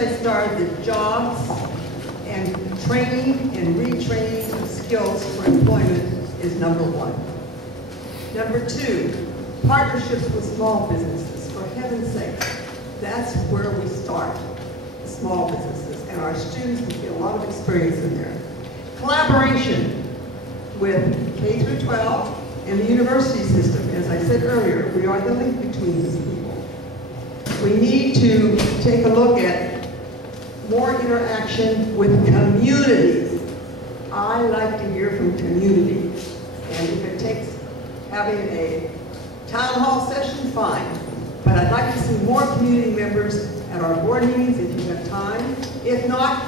I started that jobs and training and retraining of skills for employment is number one. Number two, partnerships with small businesses. For heaven's sake, that's where we start, small businesses, and our students can get a lot of experience in there. Collaboration with K through 12 and the university system. As I said earlier, we are the link between these people. We need to take a look at more interaction with communities. I like to hear from communities, and if it takes having a town hall session, fine. But I'd like to see more community members at our board meetings if you have time. If not,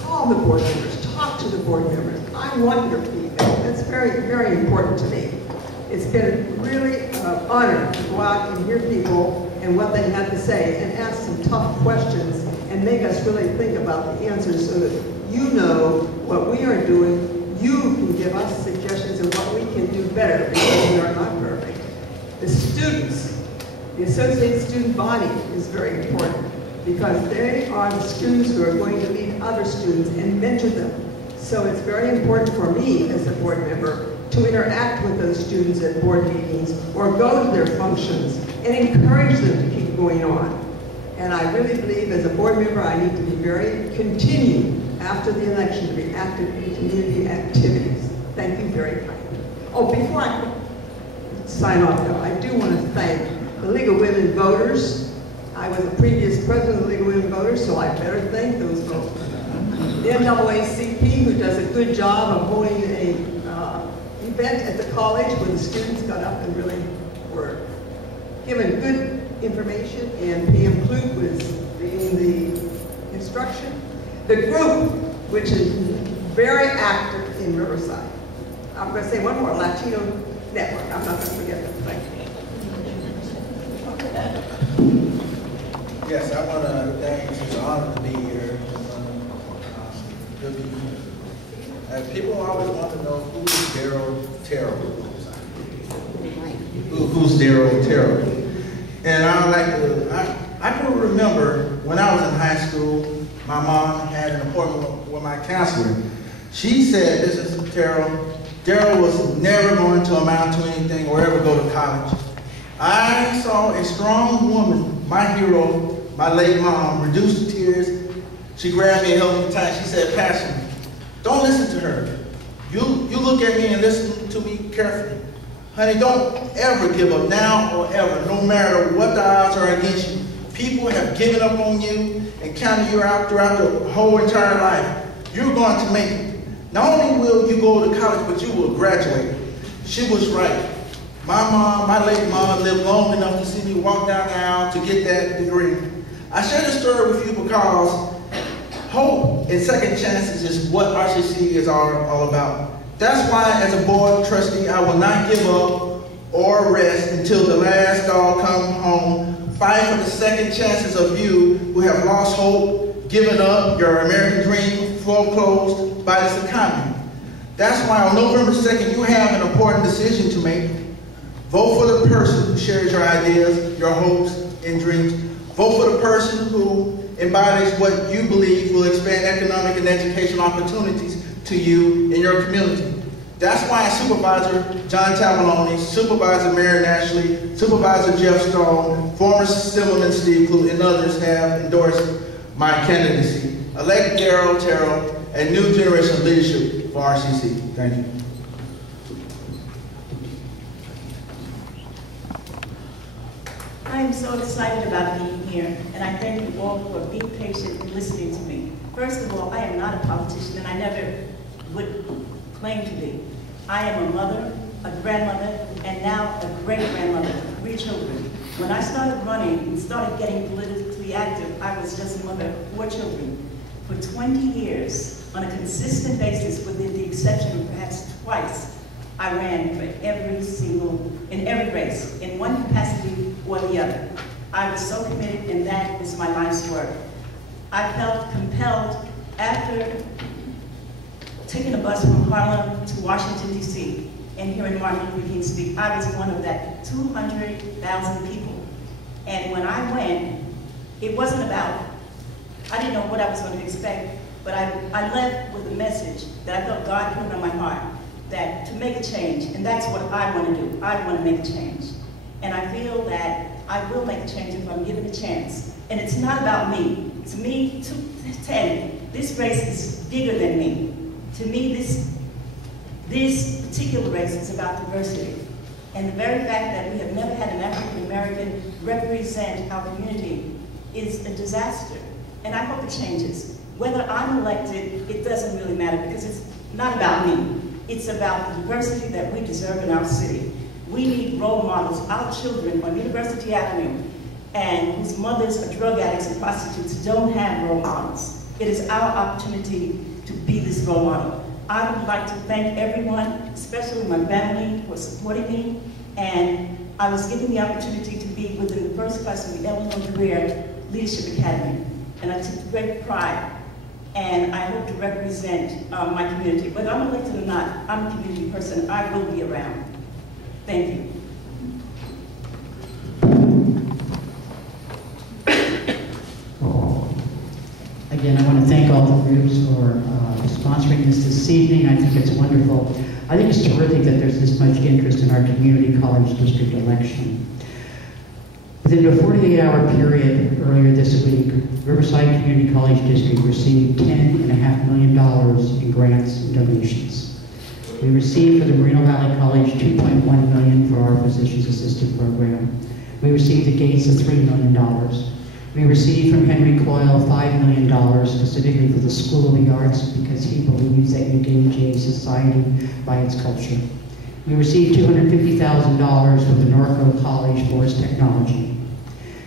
call the board members, talk to the board members. I want your feedback. That's very, very important to me. It's been really an honor to go out and hear people and what they have to say and ask some tough questions and make us really think about the answers so that you know what we are doing. You can give us suggestions of what we can do better because we are not perfect. The students, the associated student body is very important because they are the students who are going to lead other students and mentor them. So it's very important for me as a board member to interact with those students at board meetings or go to their functions and encourage them to keep going on. And I really believe as a board member I need to be continue after the election to be active in community activities. Thank you very kindly. Oh, before I sign off though, I do want to thank the League of Women Voters. I was a previous president of the League of Women Voters, so I better thank those folks. The NAACP, who does a good job of holding an event at the college where the students got up and really were given good information, and PM Klug was leading the instruction. The group, which is very active in Riverside. I'm going to say one more, Latino Network. I'm not going to forget that. Thank you. Yes, I want to thank you. It's an honor to be here. Good to be here. People always want to know who's Daryl Terrell. Who's Daryl Terrell? And I can remember when I was in high school, my mom had an appointment with my counselor. She said, this is Terrell. Daryl was never going to amount to anything or ever go to college. I saw a strong woman, my hero, my late mom, reduced to tears. She grabbed me and held me tight. She said, Pastor, don't listen to her. You look at me and listen to me carefully. Honey, don't ever give up now or ever, no matter what the odds are against you. People have given up on you and counted you out throughout the whole entire life. You're going to make it. Not only will you go to college, but you will graduate. She was right. My late mom lived long enough to see me walk down the aisle to get that degree. I share this story with you because hope and second chances is what RCC is all about. That's why, as a board trustee, I will not give up or rest until the last dog comes home. Fight for the second chances of you who have lost hope, given up, your American dream foreclosed by this economy. That's why on November 2nd, you have an important decision to make. Vote for the person who shares your ideas, your hopes, and dreams. Vote for the person who embodies what you believe will expand economic and educational opportunities to you and your community. That's why Supervisor John Tavoloni, Supervisor Mary Ashley, Supervisor Jeff Stone, former Civilman Steve Clute, and others have endorsed my candidacy. Elect Daryl Terrell, a new generation of leadership for RCC. Thank you. I am so excited about being here, and I thank you all for being patient and listening to me. First of all, I am not a politician, and I never would claim to be. I am a mother, a grandmother, and now a great-grandmother of 3 children. When I started running and started getting politically active, I was just a mother of 4 children. For 20 years, on a consistent basis, with the exception of perhaps twice, I ran for in every race, in one capacity or the other. I was so committed, and that is my life's work. I felt compelled after taking a bus from Harlem to Washington, D.C., and hearing Martin Luther King speak. I was one of that 200,000 people. And when I went, it wasn't about I didn't know what I was going to expect, but I left with a message that I felt God put on my heart, that to make a change, and that's what I want to do. I want to make a change. And I feel that I will make a change if I'm given a chance. And it's not about me. To me, this race is bigger than me. To me, this particular race is about diversity. And the very fact that we have never had an African American represent our community is a disaster. And I hope it changes. Whether I'm elected, it doesn't really matter because it's not about me. It's about the diversity that we deserve in our city. We need role models. Our children on University Avenue and whose mothers are drug addicts and prostitutes don't have role models. It is our opportunity to be this role model. I would like to thank everyone, especially my family, for supporting me. And I was given the opportunity to be within the first class of the LWV Leadership Academy. And I took great pride. And I hope to represent my community. Whether I'm elected or not, I'm a community person. I will be around. Thank you. Again, I want to thank all the groups for sponsoring this evening. I think it's wonderful. I think it's terrific that there's this much interest in our community college district election. Within a 48-hour period earlier this week, Riverside Community College District received $10.5 million in grants and donations. We received for the Moreno Valley College $2.1 million for our physician's assistant program. We received at Gates $3 million. We received from Henry Coyle $5 million specifically for the School of the Arts because he believes that you gauge a society by its culture. We received $250,000 from the Norco College for its technology.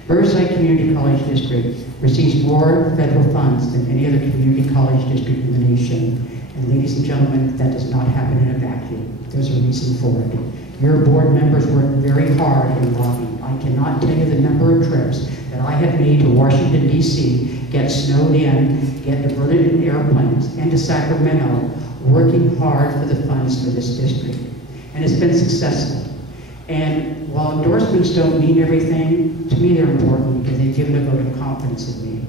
Riverside Community College District receives more federal funds than any other community college district in the nation. And ladies and gentlemen, that does not happen in a vacuum. There's a reason for it. Your board members work very hard in lobbying. I cannot tell you the number of trips that I have made to Washington, D.C., get snowed in, get diverted in airplanes, and to Sacramento, working hard for the funds for this district. And it's been successful. And while endorsements don't mean everything, to me they're important because they've given a vote of confidence in me.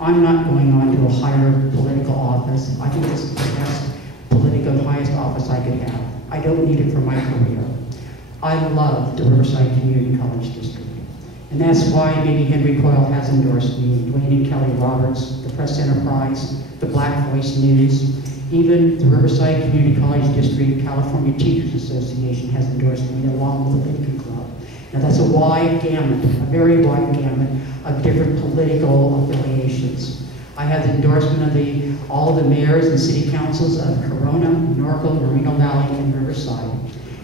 I'm not going on to a higher political office. I think this is the best political, highest office I could have. I don't need it for my career. I love the Riverside Community College District. And that's why maybe Henry Coyle has endorsed me, Dwayne and Kelly Roberts, the Press Enterprise, the Black Voice News, even the Riverside Community College District California Teachers Association has endorsed me along with the Lincoln Club. Now that's a wide gamut, a very wide gamut of different political affiliations. I have the endorsement of all the mayors and city councils of Corona, Norco, Moreno Valley, and Riverside.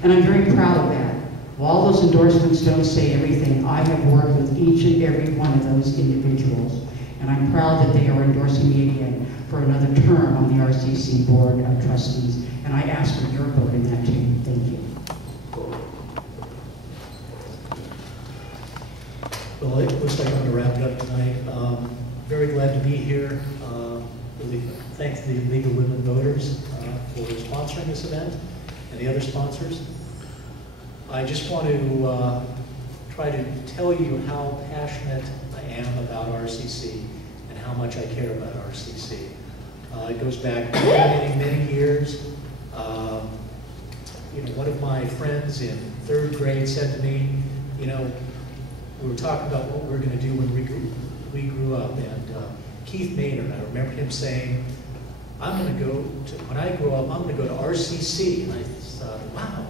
And I'm very proud of that. While those endorsements don't say everything, I have worked with each and every one of those individuals. And I'm proud that they are endorsing me again for another term on the RCC Board of Trustees. And I ask for your vote in that too. Thank you. Well, it looks like I'm going to wrap it up tonight. Very glad to be here. Really thank the League of Women Voters for sponsoring this event and the other sponsors. I just want to try to tell you how passionate I am about RCC and how much I care about RCC. It goes back many, many years. One of my friends in 3rd grade said to me, we were talking about what we were going to do when we grew up, and Keith Maynard, I remember him saying, when I grow up, I'm going to go to RCC. And I thought, wow,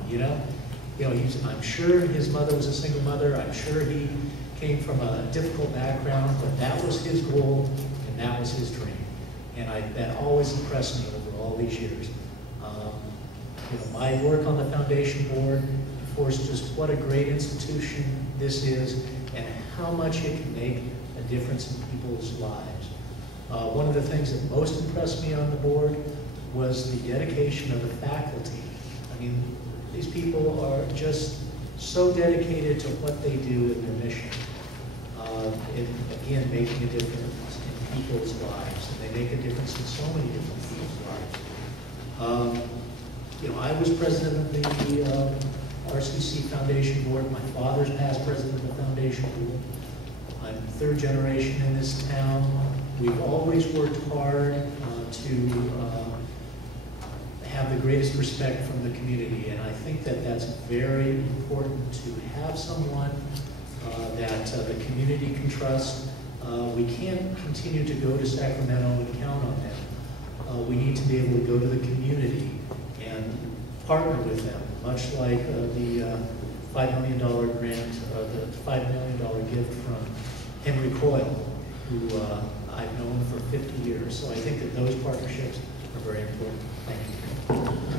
I'm sure his mother was a single mother. I'm sure he came from a difficult background, but that was his goal, and that was his dream. And that always impressed me over all these years. My work on the foundation board enforced just what a great institution this is and how much it can make a difference in people's lives. One of the things that most impressed me on the board was the dedication of the faculty. I mean, these people are just so dedicated to what they do in their mission. In, again, making a difference in people's lives. And they make a difference in so many different people's lives. I was president of the RCC Foundation Board. My father's past president of the Foundation Board. I'm 3rd generation in this town. We've always worked hard to have the greatest respect from the community, and I think that that's very important to have someone that the community can trust. We can't continue to go to Sacramento and count on them. We need to be able to go to the community and partner with them, much like the $5 million grant, the $5 million gift from Henry Coyle, who I've known for 50 years. So I think that those partnerships are very important. Thank you.